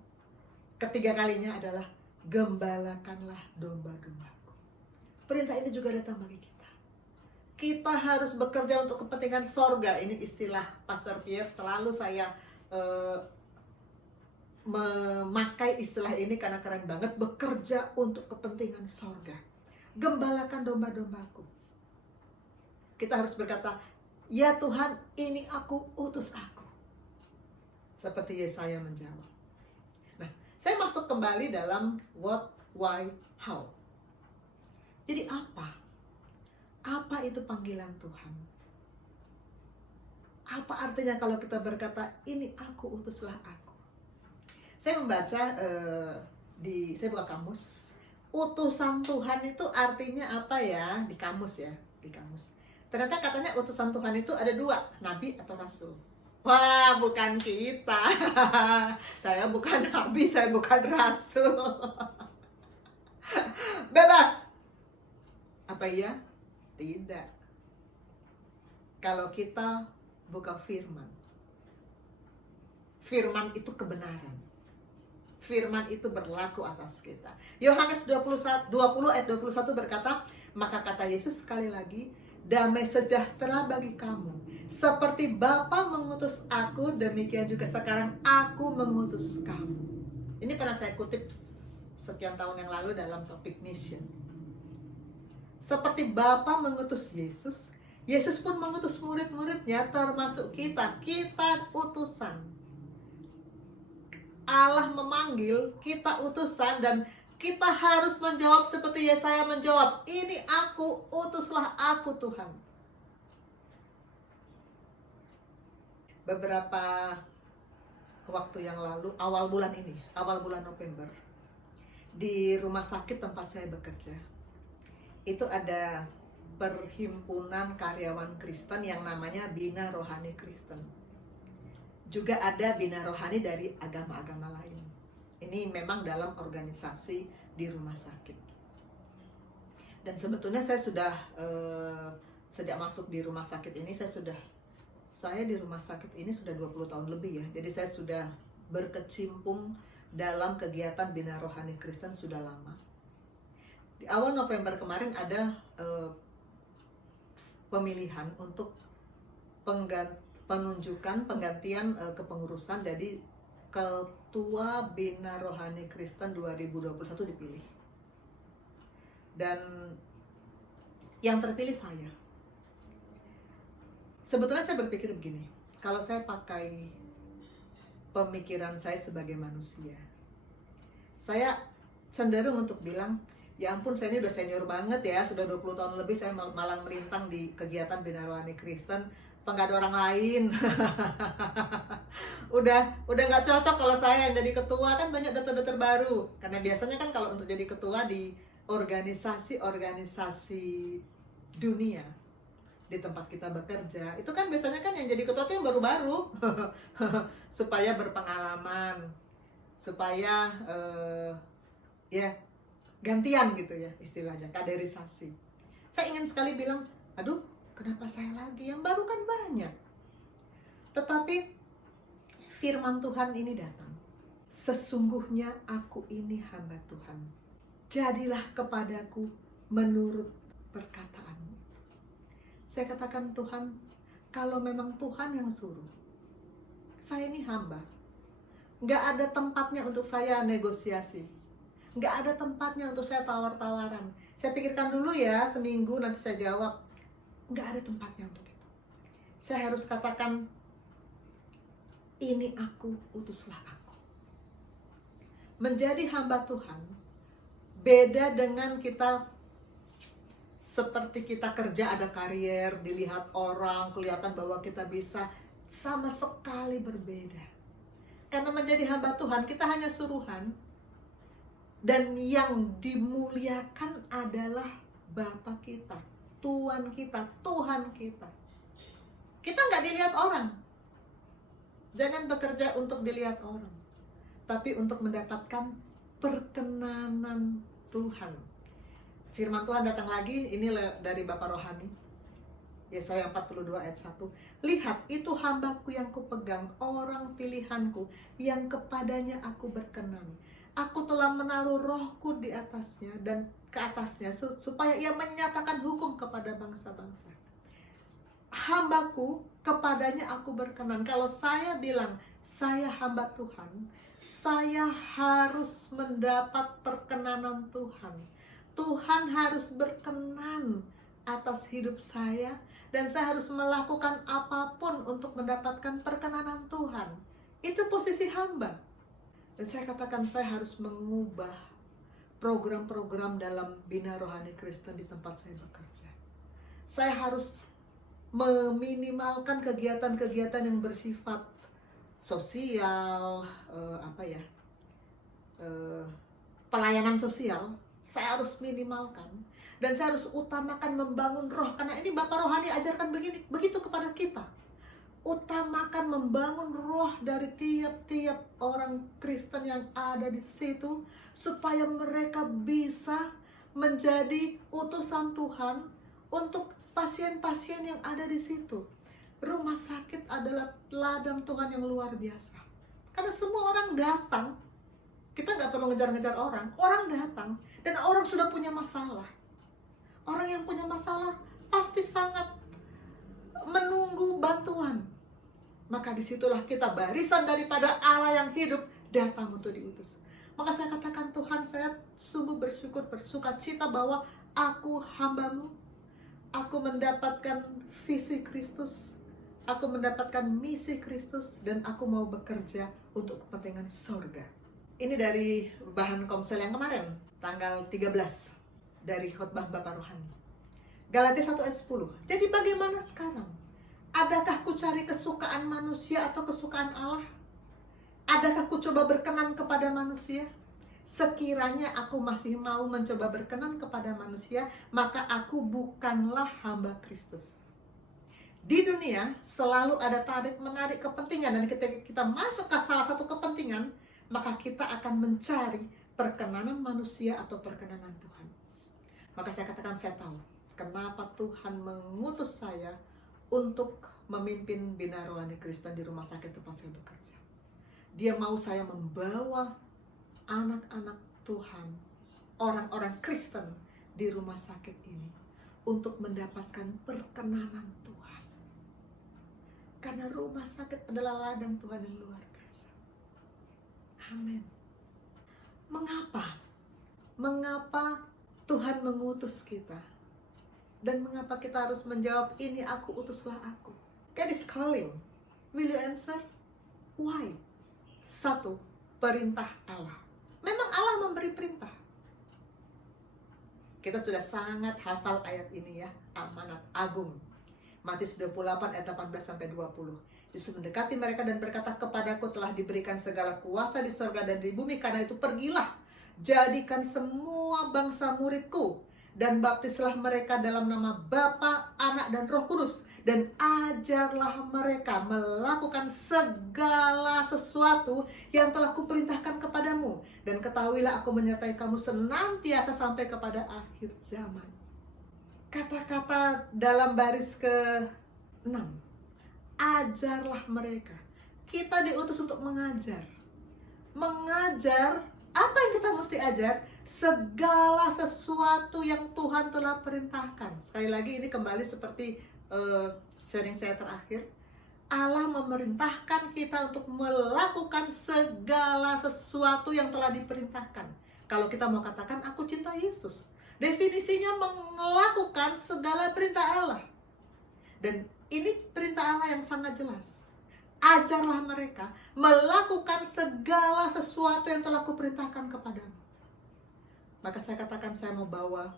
ketiga kalinya adalah gembalakanlah domba-dombaku. Perintah ini juga datang bagi kita. Kita harus bekerja untuk kepentingan sorga. Ini istilah Pastor Pierre, selalu saya memakai istilah ini karena keren banget. Bekerja untuk kepentingan sorga. Gembalakan domba-dombaku. Kita harus berkata, ya Tuhan, ini aku, utus aku. Seperti Yesaya menjawab. Nah, saya masuk kembali dalam what, why, how. Jadi apa? Apa itu panggilan Tuhan? Apa artinya kalau kita berkata, ini aku, utuslah aku? Saya membaca, saya buka kamus. Utusan Tuhan itu artinya apa ya? Di kamus ya, di kamus. Ternyata katanya utusan Tuhan itu ada 2, nabi atau rasul. Wah, bukan kita. Saya bukan nabi, saya bukan rasul. Bebas. Apa iya? Tidak. Kalau kita buka firman. Firman itu kebenaran. Firman itu berlaku atas kita. Yohanes 20 ayat 21 berkata, maka kata Yesus sekali lagi, damai sejahtera bagi kamu. Seperti Bapa mengutus aku, demikian juga sekarang aku mengutus kamu. Ini pernah saya kutip sekian tahun yang lalu dalam topik mission. Seperti Bapa mengutus Yesus, Yesus pun mengutus murid-muridnya, termasuk kita. Kita utusan. Allah memanggil, kita utusan, dan kita harus menjawab seperti Yesaya menjawab, ini aku, utuslah aku Tuhan. Beberapa waktu yang lalu, awal bulan November, di rumah sakit tempat saya bekerja, itu ada perhimpunan karyawan Kristen yang namanya Bina Rohani Kristen. Juga ada bina rohani dari agama-agama lain. Ini memang dalam organisasi di rumah sakit. Dan sebetulnya saya sudah sejak masuk di rumah sakit ini, saya sudah Saya di rumah sakit ini sudah 20 tahun lebih ya. Jadi saya sudah berkecimpung dalam kegiatan Bina Rohani Kristen sudah lama. Di awal November kemarin ada pemilihan untuk penggantian kepengurusan. Jadi Ketua Bina Rohani Kristen 2021 dipilih. Dan yang terpilih saya. Sebetulnya saya berpikir begini, kalau saya pakai pemikiran saya sebagai manusia, saya cenderung untuk bilang, ya ampun, saya ini udah senior banget ya, sudah 20 tahun lebih saya malang melintang di kegiatan Bina Rohani Kristen, nggak ada orang lain. udah nggak cocok kalau saya yang jadi ketua, kan banyak dokter-dokter baru. Karena biasanya kan kalau untuk jadi ketua di organisasi dunia, di tempat kita bekerja, itu kan biasanya kan yang jadi ketua itu yang baru-baru. Supaya berpengalaman, supaya ya gantian gitu ya istilahnya, kaderisasi. Saya ingin sekali bilang, aduh, kenapa saya lagi, yang baru kan banyak. Tetapi firman Tuhan ini datang, sesungguhnya aku ini hamba Tuhan, jadilah kepadaku menurut perkataanmu. Saya katakan, Tuhan, kalau memang Tuhan yang suruh, saya ini hamba. Nggak ada tempatnya untuk saya negosiasi. Nggak ada tempatnya untuk saya tawar-tawaran. Saya pikirkan dulu ya, seminggu nanti saya jawab. Nggak ada tempatnya untuk itu. Saya harus katakan, ini aku, utuslah aku. Menjadi hamba Tuhan, beda dengan kita seperti kita kerja ada karier, dilihat orang, kelihatan bahwa kita bisa, sama sekali berbeda. Karena menjadi hamba Tuhan, kita hanya suruhan. Dan yang dimuliakan adalah Bapa kita, Tuhan kita, Tuhan kita. Kita nggak dilihat orang. Jangan bekerja untuk dilihat orang, tapi untuk mendapatkan perkenanan Tuhan. Firman Tuhan datang lagi, ini dari Bapak Rohani, Yesaya 42 ayat 1. Lihat, itu hambaku yang kupegang, orang pilihanku, yang kepadanya aku berkenan. Aku telah menaruh rohku di atasnya dan ke atasnya, supaya ia menyatakan hukum kepada bangsa-bangsa. Hambaku, kepadanya aku berkenan. Kalau saya bilang, saya hamba Tuhan, saya harus mendapat perkenanan Tuhan. Tuhan harus berkenan atas hidup saya, dan saya harus melakukan apapun untuk mendapatkan perkenanan Tuhan. Itu posisi hamba. Dan saya katakan, saya harus mengubah program-program dalam Bina Rohani Kristen di tempat saya bekerja. Saya harus meminimalkan kegiatan-kegiatan yang bersifat sosial, pelayanan sosial. Saya harus minimalkan, dan saya harus utamakan membangun roh, karena ini Bapak Rohani ajarkan begitu kepada kita. Utamakan membangun roh dari tiap-tiap orang Kristen yang ada di situ, supaya mereka bisa menjadi utusan Tuhan untuk pasien-pasien yang ada di situ. Rumah sakit adalah ladang Tuhan yang luar biasa, karena semua orang datang. Kita nggak perlu ngejar-ngejar orang datang, dan orang sudah punya masalah. Orang yang punya masalah pasti sangat menunggu bantuan. Maka disitulah kita, barisan daripada Allah yang hidup, datang untuk diutus. Maka saya katakan, Tuhan, saya sungguh bersyukur, bersuka cita bahwa aku hambamu. Aku mendapatkan visi Kristus, aku mendapatkan misi Kristus, dan aku mau bekerja untuk kepentingan surga. Ini dari bahan komsel yang kemarin, tanggal 13, dari khotbah Bapak Rohani. Galatia 1 ayat 10. Jadi bagaimana sekarang? Adakah ku cari kesukaan manusia atau kesukaan Allah? Adakah ku coba berkenan kepada manusia? Sekiranya aku masih mau mencoba berkenan kepada manusia, maka aku bukanlah hamba Kristus. Di dunia selalu ada tarik-menarik kepentingan, dan ketika kita masuk ke salah satu kepentingan, maka kita akan mencari perkenanan manusia atau perkenanan Tuhan. Maka saya katakan, saya tahu kenapa Tuhan mengutus saya untuk memimpin Bina Rohani Kristen di rumah sakit tempat saya bekerja. Dia mau saya membawa anak-anak Tuhan, orang-orang Kristen di rumah sakit ini untuk mendapatkan perkenanan Tuhan. Karena rumah sakit adalah ladang Tuhan yang luar biasa. Amin. Mengapa? Mengapa Tuhan mengutus kita? Dan mengapa kita harus menjawab, ini aku, utuslah aku? God is calling. Will you answer? Why? 1. Perintah Allah. Memang Allah memberi perintah. Kita sudah sangat hafal ayat ini ya, amanat agung. Matius 28 ayat 18-20. Yesus mendekati mereka dan berkata, kepadaku telah diberikan segala kuasa di sorga dan di bumi, karena itu pergilah, jadikan semua bangsa muridku, dan baptislah mereka dalam nama Bapa, Anak, dan Roh Kudus, dan ajarlah mereka melakukan segala sesuatu yang telah kuperintahkan kepadamu, dan ketahuilah aku menyertai kamu senantiasa sampai kepada akhir zaman. Kata-kata dalam baris ke-6, ajarlah mereka. Kita diutus untuk mengajar. Mengajar, apa yang kita mesti ajar? Segala sesuatu yang Tuhan telah perintahkan. Sekali lagi ini kembali seperti sharing saya terakhir. Allah memerintahkan kita untuk melakukan segala sesuatu yang telah diperintahkan. Kalau kita mau katakan, aku cinta Yesus, definisinya melakukan segala perintah Allah. Dan ini perintah Allah yang sangat jelas. Ajarlah mereka melakukan segala sesuatu yang telah kuperintahkan kepadamu. Maka saya katakan, saya mau bawa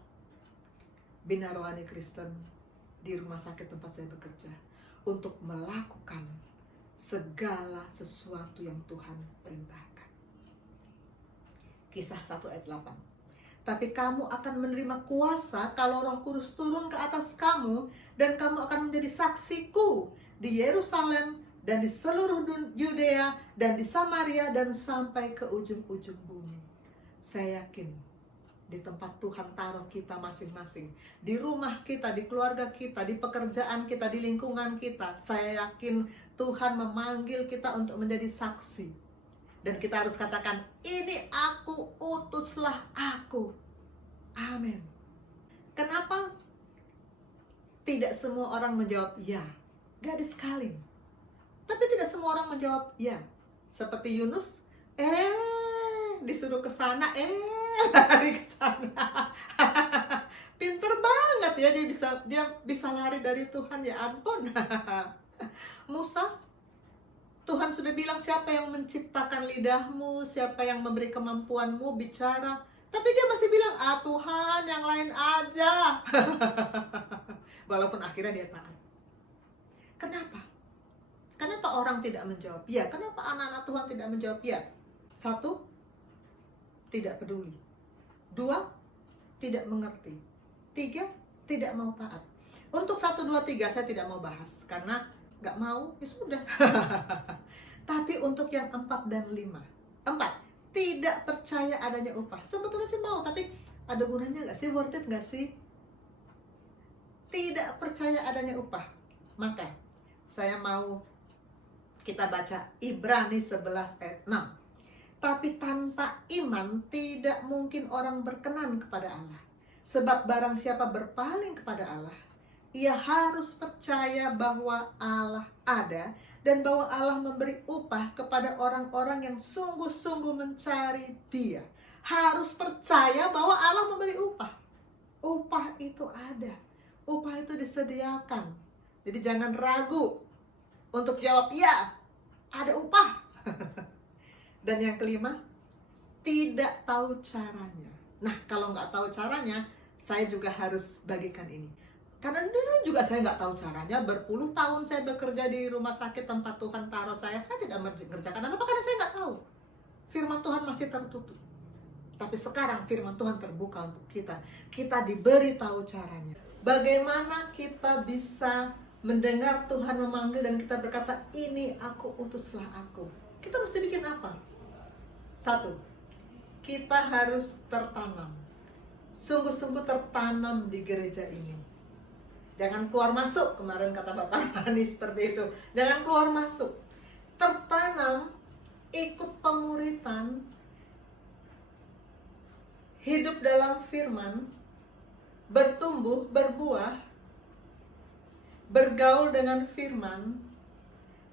Bina Rohani Kristen di rumah sakit tempat saya bekerja untuk melakukan segala sesuatu yang Tuhan perintahkan. Kisah 1 ayat 8. Tapi kamu akan menerima kuasa kalau Roh Kudus turun ke atas kamu, dan kamu akan menjadi saksiku di Yerusalem dan di seluruh Yudea dan di Samaria dan sampai ke ujung-ujung bumi. Saya yakin di tempat Tuhan taruh kita masing-masing, di rumah kita, di keluarga kita, di pekerjaan kita, di lingkungan kita, saya yakin Tuhan memanggil kita untuk menjadi saksi. Dan kita harus katakan, ini aku, utuslah aku. Amin. Kenapa tidak semua orang menjawab ya? God is calling. Tapi tidak semua orang menjawab ya. Seperti Yunus, disuruh ke sana, lari ke sana. Pinter banget ya, dia bisa lari dari Tuhan, ya ampun. Musa, Tuhan sudah bilang siapa yang menciptakan lidahmu, siapa yang memberi kemampuanmu bicara, tapi dia masih bilang, Tuhan yang lain aja. Walaupun akhirnya dia taat. Kenapa? Kenapa orang tidak menjawab ya? Kenapa anak-anak Tuhan tidak menjawab ya? 1, tidak peduli. 2, tidak mengerti. 3, tidak mau taat. Untuk 1, 2, 3 saya tidak mau bahas, karena gak mau, ya sudah. Tapi untuk yang 4 dan 5. 4, tidak percaya adanya upah. Sebetulnya sih mau, tapi ada gunanya gak sih? Worth it gak sih? Tidak percaya adanya upah. Maka saya mau kita baca Ibrani 11 ayat 6. Tapi tanpa iman tidak mungkin orang berkenan kepada Allah. Sebab barang siapa berpaling kepada Allah, ia harus percaya bahwa Allah ada dan bahwa Allah memberi upah kepada orang-orang yang sungguh-sungguh mencari Dia. Harus percaya bahwa Allah memberi upah. Upah itu ada. Upah itu disediakan. Jadi jangan ragu untuk jawab ya, ada upah. Dan yang kelima, tidak tahu caranya. Nah, kalau nggak tahu caranya, saya juga harus bagikan ini. Karena dulu juga saya nggak tahu caranya. Berpuluh tahun saya bekerja di rumah sakit tempat Tuhan taruh saya tidak mengerjakan apa-apa karena saya nggak tahu. Firman Tuhan masih tertutup. Tapi sekarang firman Tuhan terbuka untuk kita. Kita diberi tahu caranya. Bagaimana kita bisa mendengar Tuhan memanggil dan kita berkata, ini aku, utuslah aku. Kita mesti bikin apa? 1, kita harus tertanam. Sungguh-sungguh tertanam di gereja ini. Jangan keluar masuk, kemarin kata Bapak Rohani seperti itu. Jangan keluar masuk. Tertanam, ikut pemuritan, hidup dalam firman, bertumbuh, berbuah, bergaul dengan firman,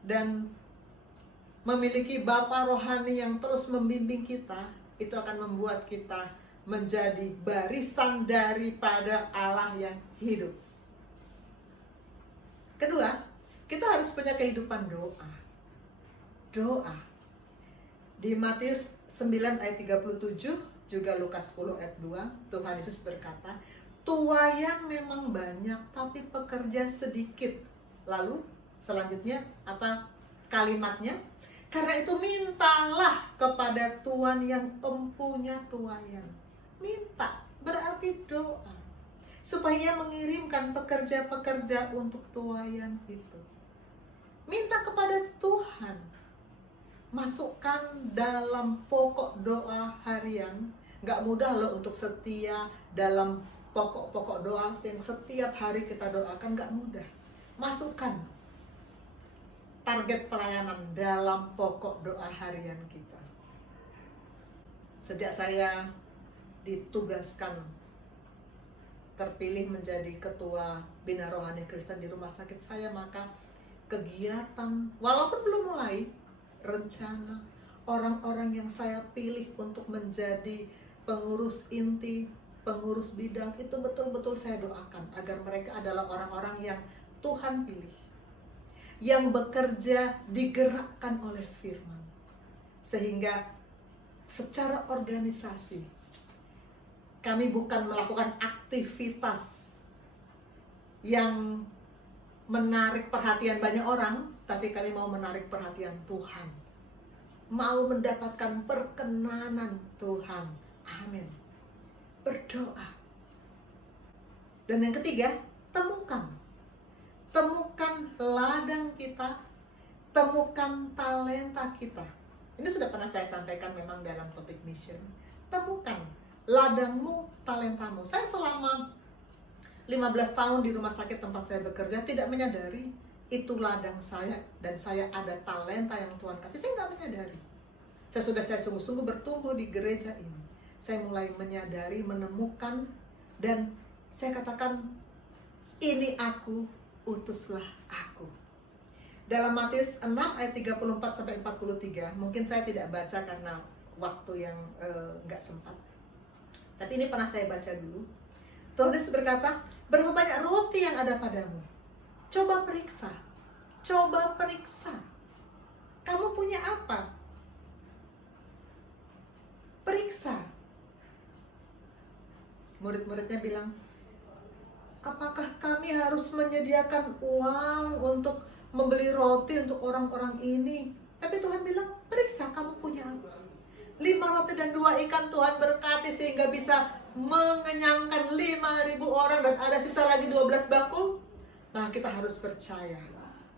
dan memiliki Bapa rohani yang terus membimbing kita, itu akan membuat kita menjadi barisan daripada Allah yang hidup. Kedua, kita harus punya kehidupan doa. Doa. Di Matius 9 ayat 37, juga Lukas 10 ayat 2, Tuhan Yesus berkata, tuaian memang banyak, tapi pekerja sedikit. Lalu selanjutnya apa kalimatnya? Karena itu mintalah kepada Tuhan yang empunya tuaian. Minta, berarti doa. Supaya Ia mengirimkan pekerja-pekerja untuk tuaian itu. Minta kepada Tuhan. Masukkan dalam pokok doa harian. Gak mudah loh untuk setia dalam pokok-pokok doa yang setiap hari kita doakan, gak mudah. Masukkan target pelayanan dalam pokok doa harian kita. Sejak saya ditugaskan, terpilih menjadi ketua Bina Rohani Kristen di rumah sakit saya, maka kegiatan, walaupun belum mulai, rencana, orang-orang yang saya pilih untuk menjadi pengurus inti, pengurus bidang, itu betul-betul saya doakan agar mereka adalah orang-orang yang Tuhan pilih, yang bekerja digerakkan oleh firman, sehingga secara organisasi kami bukan melakukan aktivitas yang menarik perhatian banyak orang, tapi kami mau menarik perhatian Tuhan, mau mendapatkan perkenanan Tuhan. Amin. Berdoa. Dan yang ketiga, temukan ladang kita, temukan talenta kita. Ini sudah pernah saya sampaikan memang dalam topik mission. Temukan ladangmu, talentamu. Saya selama 15 tahun di rumah sakit tempat saya bekerja tidak menyadari itu ladang saya dan saya ada talenta yang Tuhan kasih. Saya nggak menyadari. Saya sungguh-sungguh bertumbuh di gereja ini. Saya mulai menyadari, menemukan, dan saya katakan, ini aku, utuslah aku. Dalam Matius 6 ayat 34-43, mungkin saya tidak baca karena waktu yang nggak sempat. Tapi ini pernah saya baca dulu. Tuhan Yesus berkata, berapa banyak roti yang ada padamu? Coba periksa. Kamu punya apa? Periksa. Murid-muridnya bilang, apakah kami harus menyediakan uang untuk membeli roti untuk orang-orang ini? Tapi Tuhan bilang, periksa kamu punya apa. 5 roti dan 2 ikan Tuhan berkati sehingga bisa mengenyangkan 5.000 orang dan ada sisa lagi 12 bakul. Nah, kita harus percaya.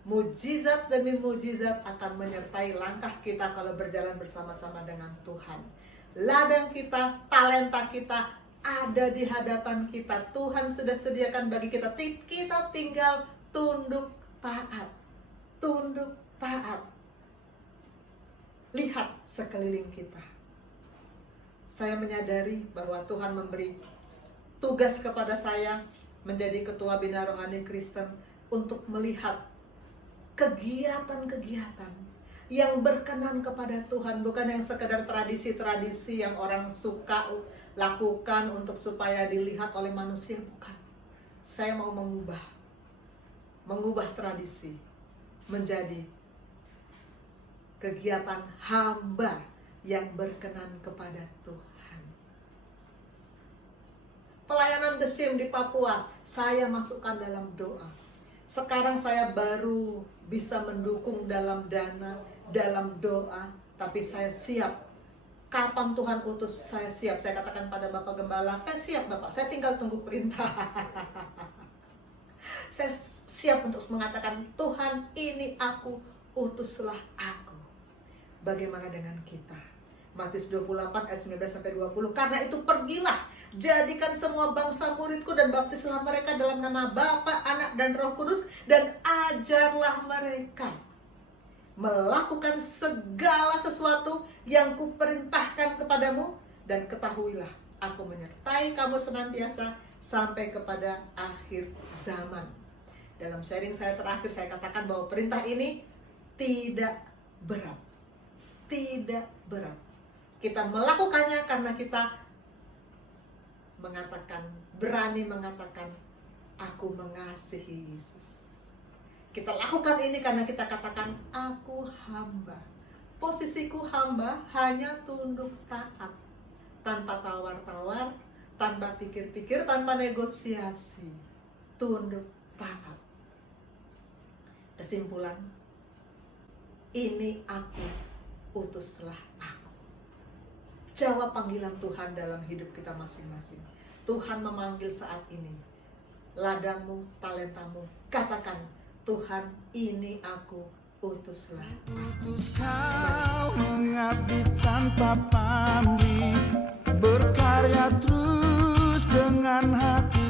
Mujizat demi mujizat akan menyertai langkah kita kalau berjalan bersama-sama dengan Tuhan. Ladang kita, talenta kita ada di hadapan kita. Tuhan sudah sediakan bagi kita. Kita tinggal tunduk taat. Tunduk taat. Lihat sekeliling kita. Saya menyadari bahwa Tuhan memberi tugas kepada saya menjadi ketua Bina Rohani Kristen untuk melihat kegiatan-kegiatan yang berkenan kepada Tuhan, bukan yang sekedar tradisi-tradisi yang orang suka lakukan untuk supaya dilihat oleh manusia, bukan. Saya mau mengubah tradisi menjadi kegiatan hamba yang berkenan kepada Tuhan. Pelayanan gesim di Papua, saya masukkan dalam doa. Sekarang saya baru bisa mendukung dalam dana, dalam doa, tapi saya siap. Kapan Tuhan utus, saya siap. Saya katakan pada Bapak Gembala, saya siap Bapak, saya tinggal tunggu perintah. Saya siap untuk mengatakan, Tuhan ini aku, utuslah aku. Bagaimana dengan kita? Matius 28 ayat 19-20. Karena itu pergilah, jadikan semua bangsa muridku dan baptislah mereka dalam nama Bapa, Anak, Anak dan Roh Kudus, dan ajarlah mereka melakukan segala sesuatu yang kuperintahkan kepadamu, dan ketahuilah aku menyertai kamu senantiasa sampai kepada akhir zaman. Dalam sharing saya terakhir, saya katakan bahwa perintah ini tidak berat. Tidak berat. Kita melakukannya karena kita mengatakan, berani mengatakan, aku mengasihi Yesus. Kita lakukan ini karena kita katakan, aku hamba. Posisiku hamba, hanya tunduk taat. Tanpa tawar-tawar, tanpa pikir-pikir, tanpa negosiasi. Tunduk taat. Kesimpulan, ini aku, utuslah aku. Jawab panggilan Tuhan dalam hidup kita masing-masing. Tuhan memanggil saat ini. Ladangmu, talentamu, katakan, Tuhan, ini aku, utuslah. Utus kau mengabdi tanpa pamrih, berkarya terus dengan hati